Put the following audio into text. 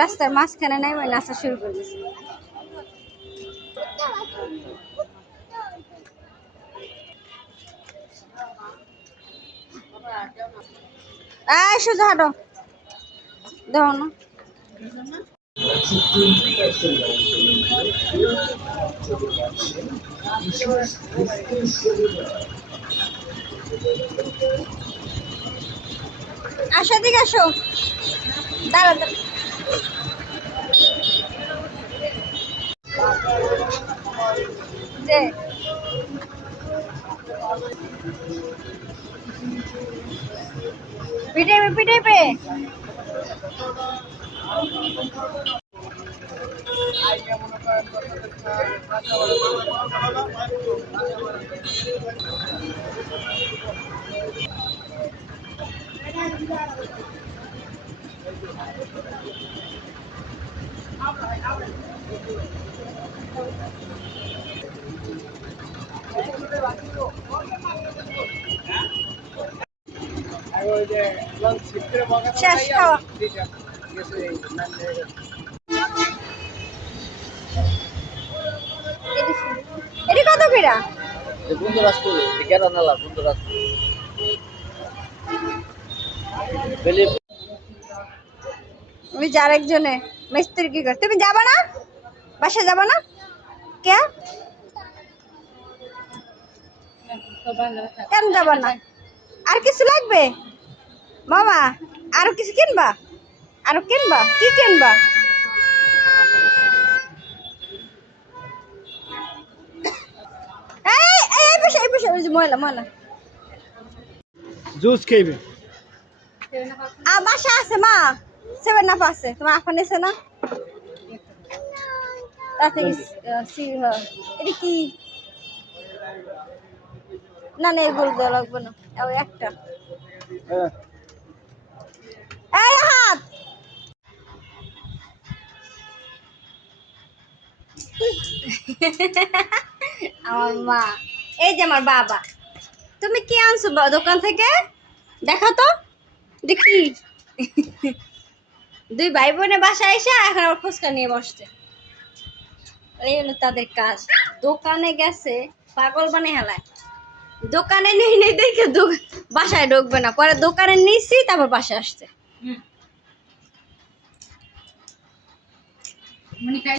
রাস্তার মাঝখানে নাই মানে নাচা শুরু করে দিয়েছে। সোজা হাঁটো দেখো না আসো দিকে আসো দাঁড়া যে পিটাইবে শেষ খাওয়া এটি কত পিড়া বন্ধু রাস্তা কেন নালা বন্ধু রাস্তা তুমি যার একজনে মিস্ত্রি কি কর তুমি যাবা না বাসা যাবা না কে কেন যাবা না আর কিছু লাগবে মামা আরো কিছু কিনবা কি কিনবা ময়লা জুস খাইবে বাসা আছে মা 7 আপ আছে তোমার আপা নিছে না তাতে এটা কি না এগুলো দেওয়া লাগবে না একটা এই হাত আমার মা এই যে আমার বাবা তুমি কি আনছো দোকান থেকে দেখো তো দেখি দুই ভাই বোনে বাসায় এসে এখন আবার ফুচকা নিয়ে বসছে এই হলো তাদের কাজ দোকানে গেছে পাগল বানিয়ে হেলায় দোকানে নেই দেখে বাসায় ঢুকবে না পরে দোকানে নিয়েছি তারপর বাসায় আসছে